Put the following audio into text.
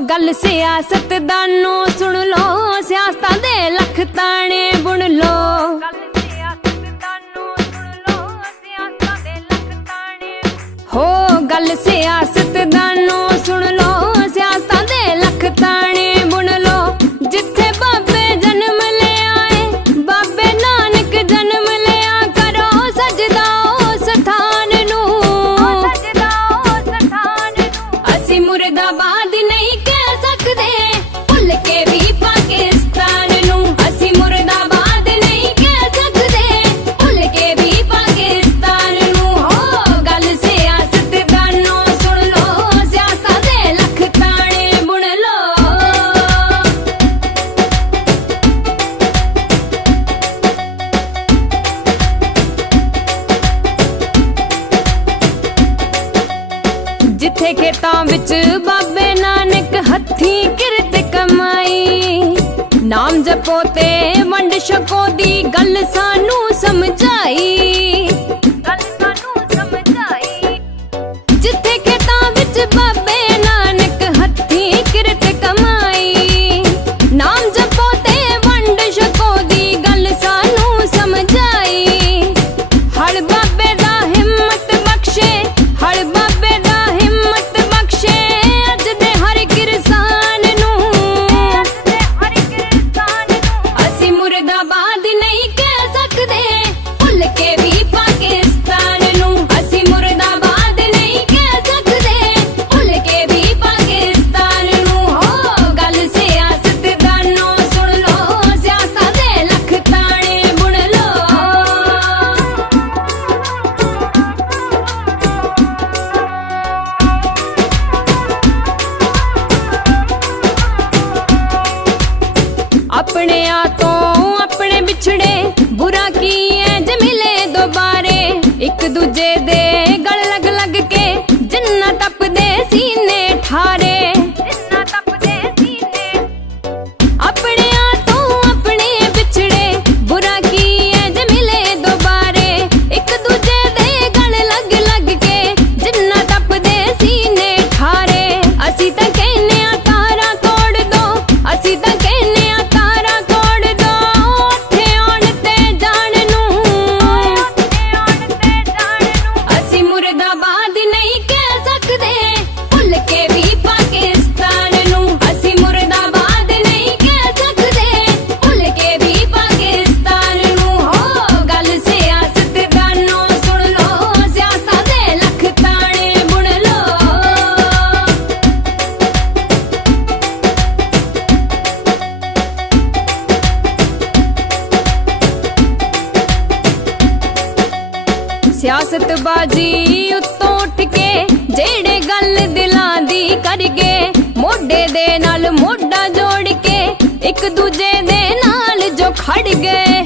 गल सियासतदानों सुन लो, सियासतां दे लख ताने बुन लो। हो गल सियासतदानों सुन लो, सियासतां दे लख ताने बुन लो। जिथे बाबे जन्म ले आए, बाबे नानक जन्म लिया, करो सजदा उस स्थान नू। असी मुर्दाबाद नहीं कह सकदे, भुल के भी पाकिस्तान नू। असी मुर्दाबाद नहीं कह सकदे, भुल के भी पाकिस्तान नू। हो गल सियासतदानों सुन लो, सियासतां दे लख ताने बुन लो। जिथे खेतां विच बाबे नानक हथी किरत कमाई, नाम जपो ते वंड छको दी गल सानू समझाई। जिथे खेतां विच बाबे नानक हथी किरत कमाई, नाम जपो ते वंड छको दी गल सानू समझाई। हल बाबे दा हिम्मत बख्शे, हल बाबे दा हिम्मत बख्शे, अज दे हर किरसान नू। असी मुर्दाबाद नहीं कह सकदे, भुल के भी पाकिस्तान नू। असी मुर्दाबाद नहीं कह सकदे, भुल के भी पाकिस्तान नू। हो गल सियासतदानों सुन लो, सियासतां दे लख ताने बुन लो। अपने तो अपने बिछड़े, बुरा की है जे मिले दोबारे। एक दूजे दे गल लग लग के जिन्ना तपदे सीने ठारे। अपने तो अपने बिछड़े, बुरा की है जे मिले दोबारे। एक दूजे दे गल लग लग के जिन्ना तपदे सीने ठारे। असी तां कहने आ तारा तोड़ दो, असी तां कहने आ तारा तोड़ दो, उत्थे आउण ते जाण नू। असी मुर्दाबाद नहीं कह सकदे, भुल के भी पाकिस्तान नू। असी मुर्दाबाद नहीं कह सकदे, भुल के भी पाकिस्तान नू। हो गल सियासतदानों सुन लो, सियासतां दे लख ताने बुन लो। सियासतबाजी उत्तों उठ के जेड़े गल दिलां दी कर गए, मोढे दे नाल मोढा जोड़ के एक दूजे दे नाल जो खड़ गए।